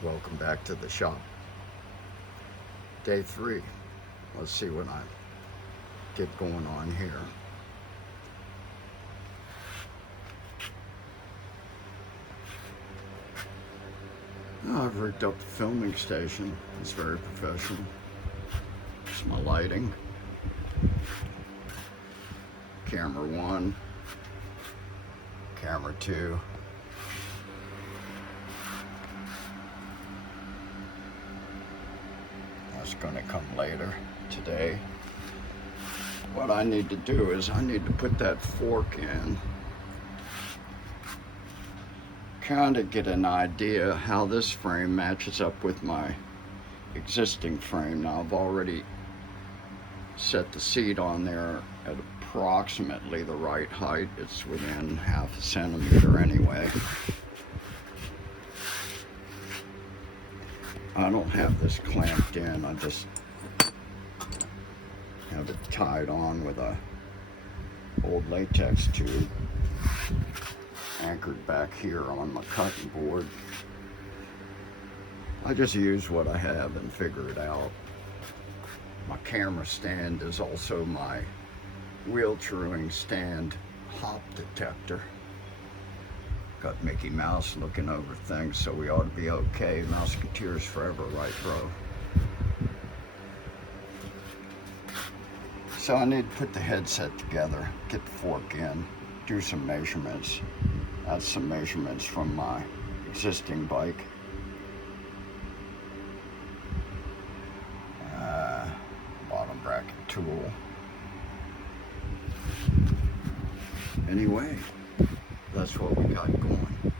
Welcome back to the shop. Day 3. Let's see what I get going on here. I've rigged up the filming station. It's very professional. It's my lighting. Camera 1, camera 2. That's going to come later today. What I need to do is I need to put that fork in, kind of get an idea how this frame matches up with my existing frame. Now I've already set the seat on there at approximately the right height. It's within half a centimeter anyway. I don't have this clamped in, I just have it tied on with a old latex tube anchored back here on my cutting board. I just use what I have and figure it out. My camera stand is also my wheel truing stand hop detector. Got Mickey Mouse looking over things, so we ought to be okay. Mouseketeers forever, right, bro? So I need to put the headset together, get the fork in, do some measurements. That's some measurements from my existing bike. Bottom bracket tool. Anyway, that's what we got going.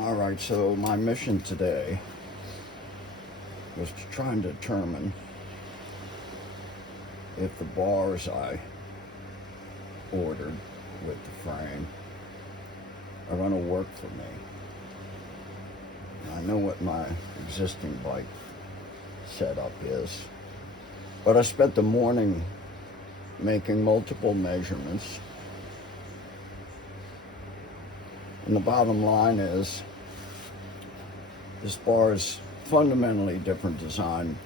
All right, so my mission today was to try and determine if the bars I ordered with the frame are going to work for me. I know what my existing bike setup is, but I spent the morning making multiple measurements, and the bottom line is this bar is fundamentally different design.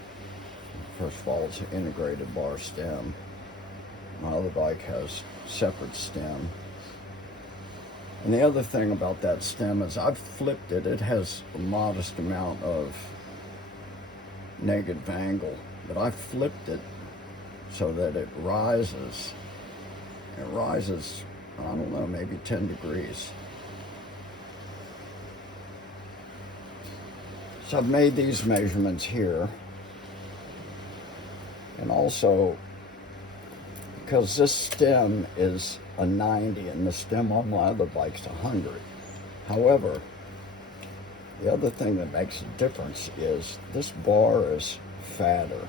First of all, it's an integrated bar stem. My other bike has separate stem. And the other thing about that stem is I've flipped it. It has a modest amount of negative angle, but I flipped it so that it rises. It rises, I don't know, maybe 10 degrees. So I've made these measurements here. And also, because this stem is a 90 and the stem on my other bike's 100. However, the other thing that makes a difference is this bar is fatter.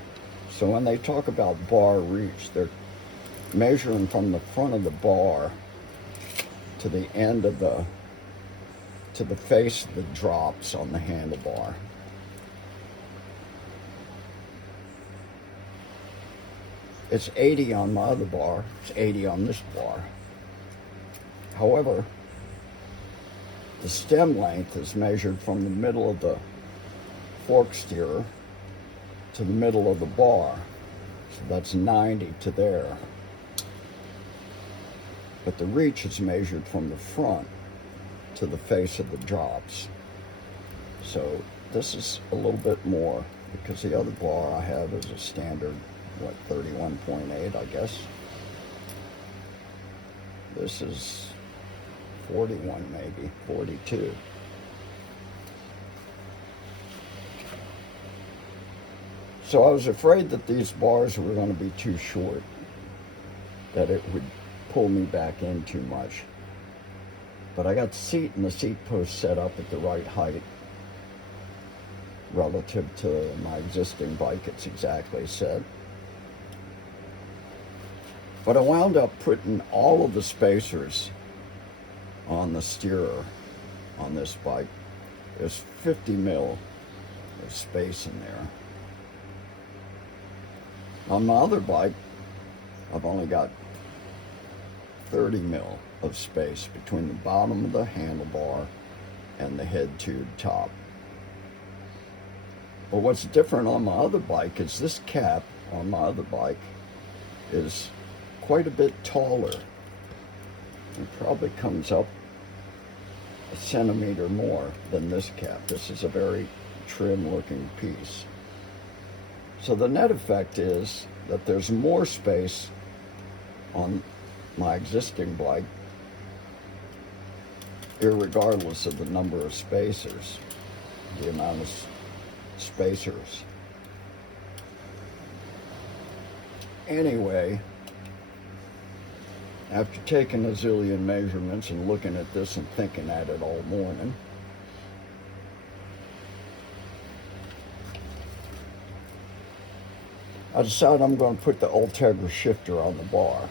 So when they talk about bar reach, they're measuring from the front of the bar to the end of to the face of the drops on the handlebar. It's 80 on my other bar, it's 80 on this bar. However, the stem length is measured from the middle of the fork steerer to the middle of the bar. So that's 90 to there. But the reach is measured from the front to the face of the drops. So this is a little bit more, because the other bar I have is a standard, 31.8, I guess. This is 41, maybe 42. So I was afraid that these bars were going to be too short, that it would pull me back in too much. But I got the seat and the seat post set up at the right height relative to my existing bike. It's exactly set. But I wound up putting all of the spacers on the steerer on this bike. There's 50 mil of space in there. On my other bike, I've only got 30 mil of space between the bottom of the handlebar and the head tube top. But what's different on my other bike is this cap on my other bike is quite a bit taller. It probably comes up a centimeter more than this cap. This is a very trim looking piece. So the net effect is that there's more space on my existing bike, irregardless of the number of spacers, the amount of spacers. Anyway, after taking a zillion measurements and looking at this and thinking at it all morning, I decided I'm going to put the Ultegra shifter on the bar.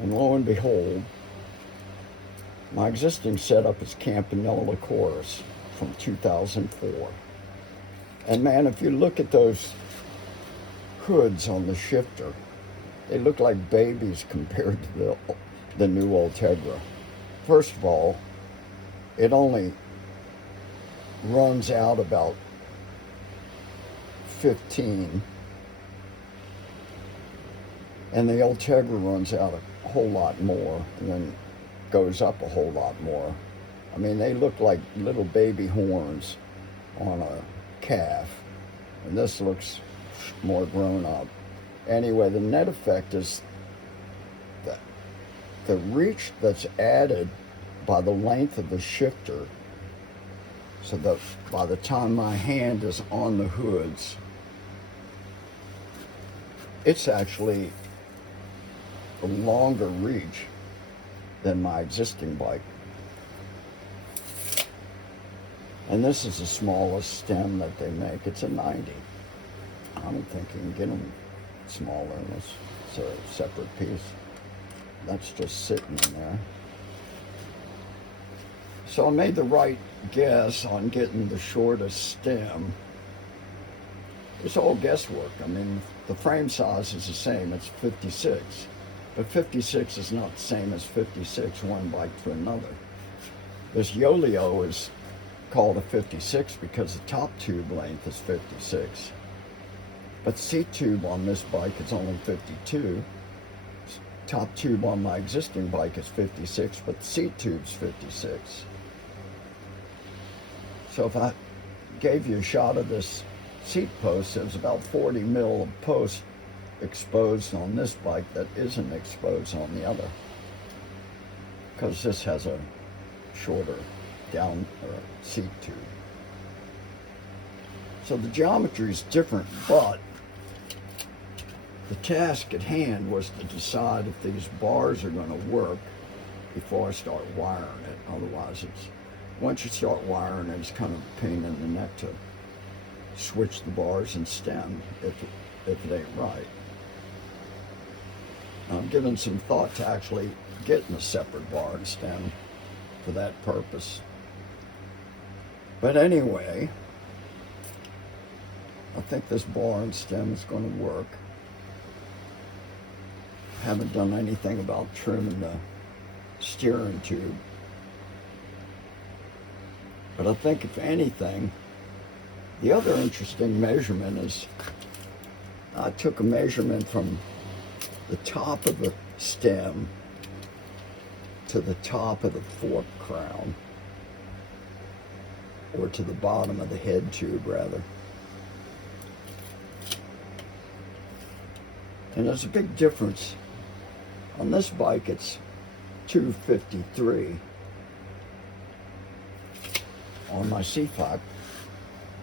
And lo and behold, my existing setup is Campy Chorus from 2004. And man, if you look at those hoods on the shifter, they look like babies compared to the new Ultegra. First of all, it only runs out about 15, and the Ultegra runs out a whole lot more and then goes up a whole lot more. I mean, they look like little baby horns on a calf, and this looks more grown up. Anyway, the net effect is that the reach that's added by the length of the shifter, so that by the time my hand is on the hoods, it's actually a longer reach than my existing bike. And this is the smallest stem that they make. It's a 90. I don't think you can get them smaller unless it's a separate piece. That's just sitting in there. So I made the right guess on getting the shortest stem. It's all guesswork. I mean, the frame size is the same. It's 56. But 56 is not the same as 56, one bike to another. This Yoeleo is called a 56 because the top tube length is 56. But the seat tube on this bike is only 52. Top tube on my existing bike is 56, but the seat tube's 56. So if I gave you a shot of this seat post, there's about 40 mil of post exposed on this bike that isn't exposed on the other, because this has a shorter down seat tube. So the geometry is different, but the task at hand was to decide if these bars are going to work before I start wiring it. Otherwise, once you start wiring it, it's kind of a pain in the neck to switch the bars and stem if it ain't right. I'm giving some thought to actually getting a separate bar and stem for that purpose. But anyway, I think this bar and stem is going to work. Haven't done anything about trimming the steering tube. But I think if anything, the other interesting measurement is I took a measurement from the top of the stem to the top of the fork crown, or to the bottom of the head tube rather. And there's a big difference. On this bike it's 253. On my Cyfac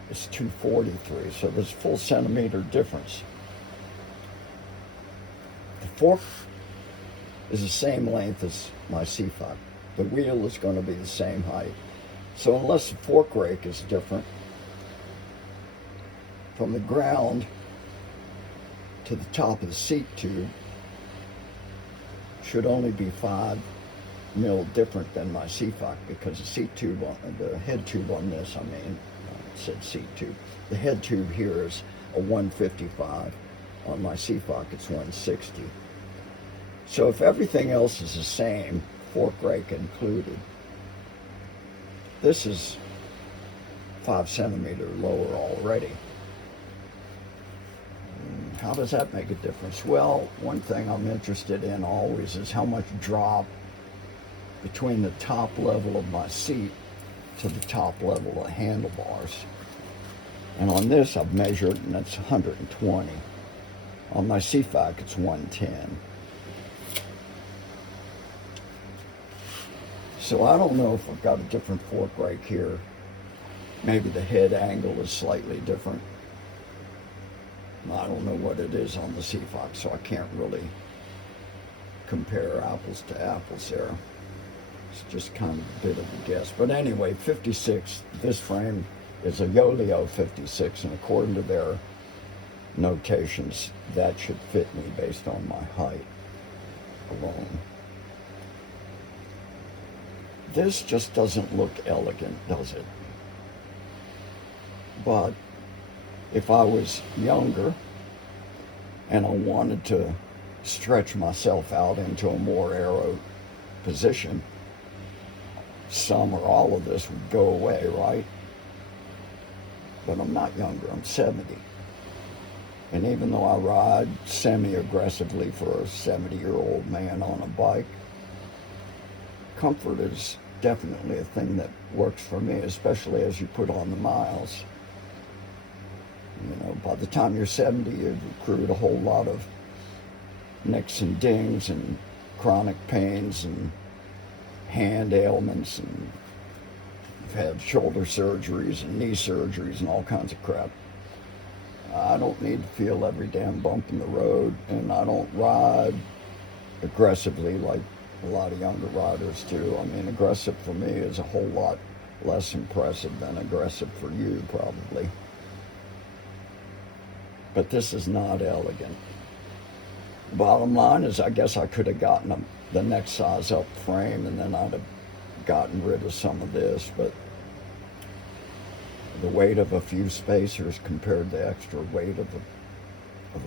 it's 243, so there's a full centimeter difference. The fork is the same length as my Cyfac. The wheel is going to be the same height. So unless the fork rake is different, from the ground to the top of the seat tube should only be 5 mil different than my Cyfac, because the seat tube the head tube on this, I said seat tube. The head tube here is a 155. On my Cyfac it's 160. So if everything else is the same, fork rake included, this is 5 centimeters lower already. How does that make a difference? Well, one thing I'm interested in always is how much drop between the top level of my seat to the top level of handlebars. And on this I've measured, and that's 120. On my Cyfac it's 110. So I don't know if I've got a different fork rake here. Maybe the head angle is slightly different. I don't know what it is on the Cyfac, so I can't really compare apples to apples there. It's just kind of a bit of a guess. But anyway, 56, this frame is a Yoeleo 56, and according to their notations, that should fit me based on my height alone. This just doesn't look elegant, does it? But if I was younger and I wanted to stretch myself out into a more aero position, some or all of this would go away, right? But I'm not younger, I'm 70. And even though I ride semi-aggressively for a 70-year-old man on a bike, comfort is definitely a thing that works for me, especially as you put on the miles. You know, by the time you're 70, you've accrued a whole lot of nicks and dings and chronic pains and hand ailments, and you've had shoulder surgeries and knee surgeries and all kinds of crap. I don't need to feel every damn bump in the road, and I don't ride aggressively like a lot of younger riders do. I mean, aggressive for me is a whole lot less impressive than aggressive for you, probably. But this is not elegant. Bottom line is, I guess I could have gotten the next size up frame, and then I'd have gotten rid of some of this, but the weight of a few spacers compared to the extra weight of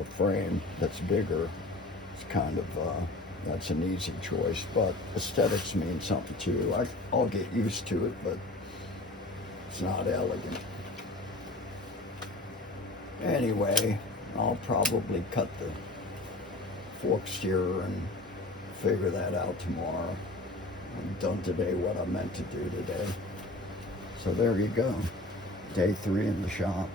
a frame that's bigger, it's kind of, that's an easy choice. But aesthetics mean something too. I'll get used to it, but it's not elegant. Anyway, I'll probably cut the fork steerer and figure that out tomorrow. I've done today what I meant to do today. So there you go. Day 3 in the shop.